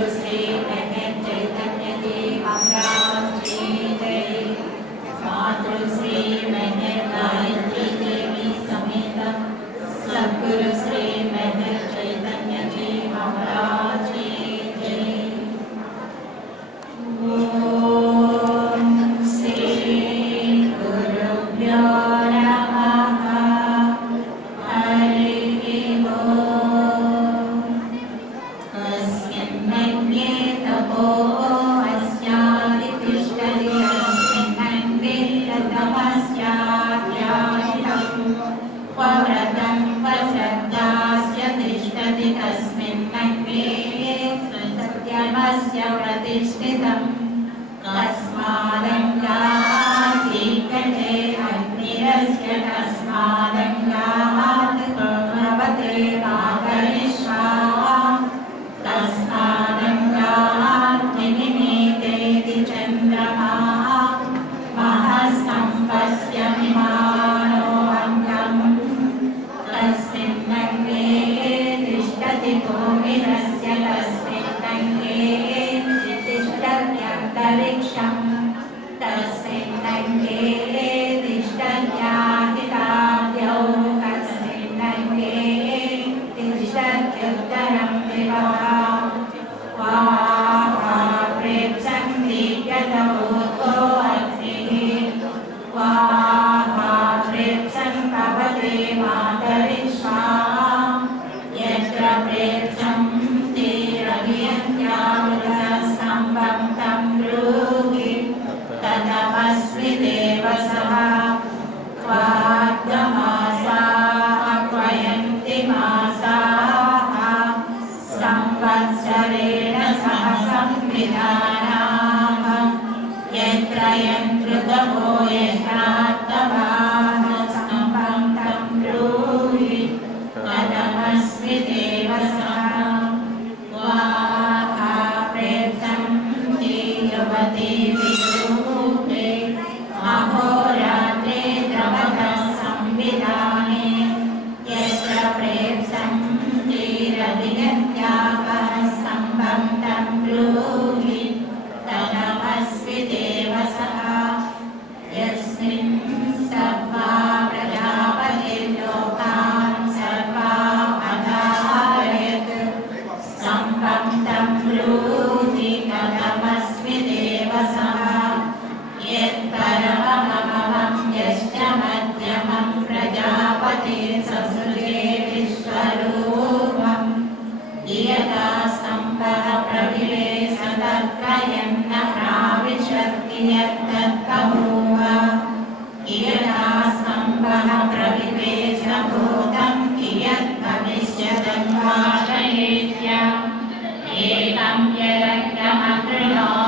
the same and on.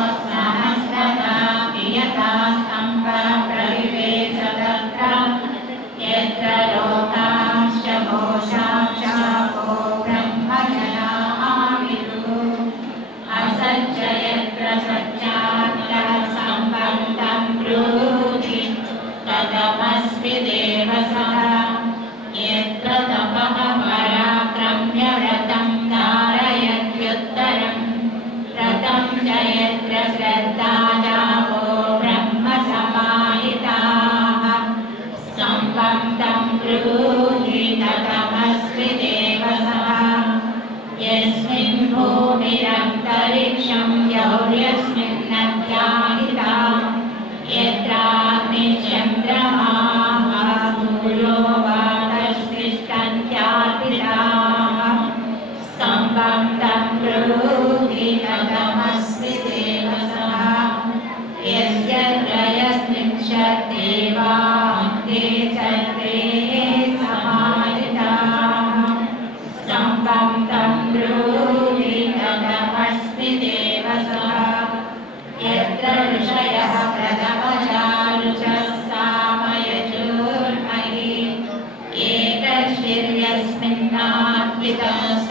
not with us,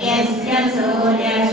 Yes, yes, oh yes.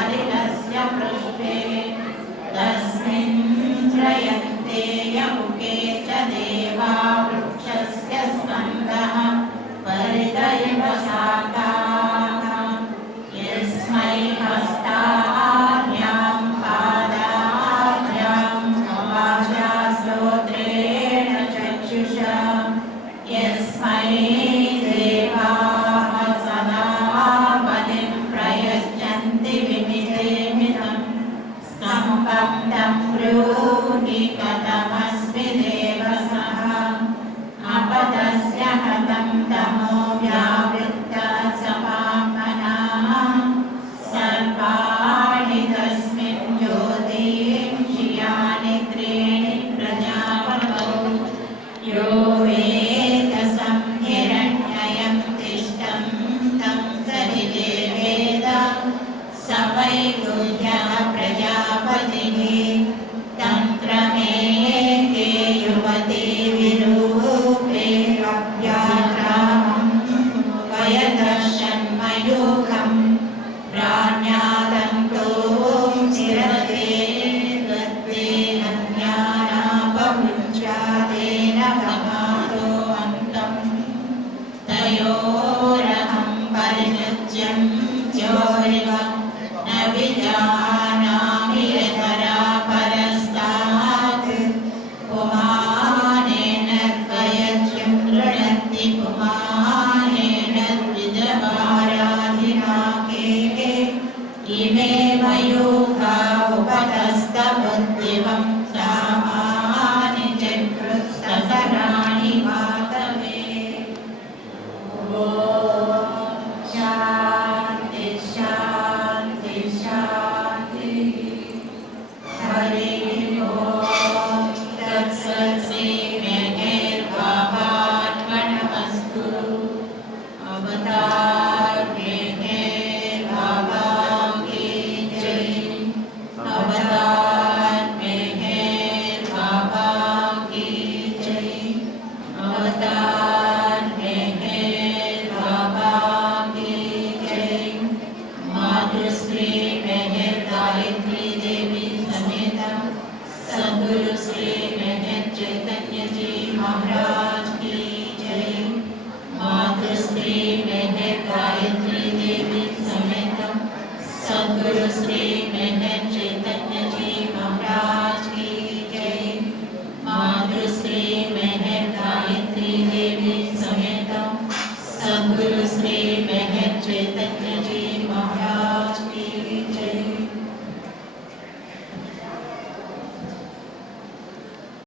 paralela Diamond Guru Sri Mehendra.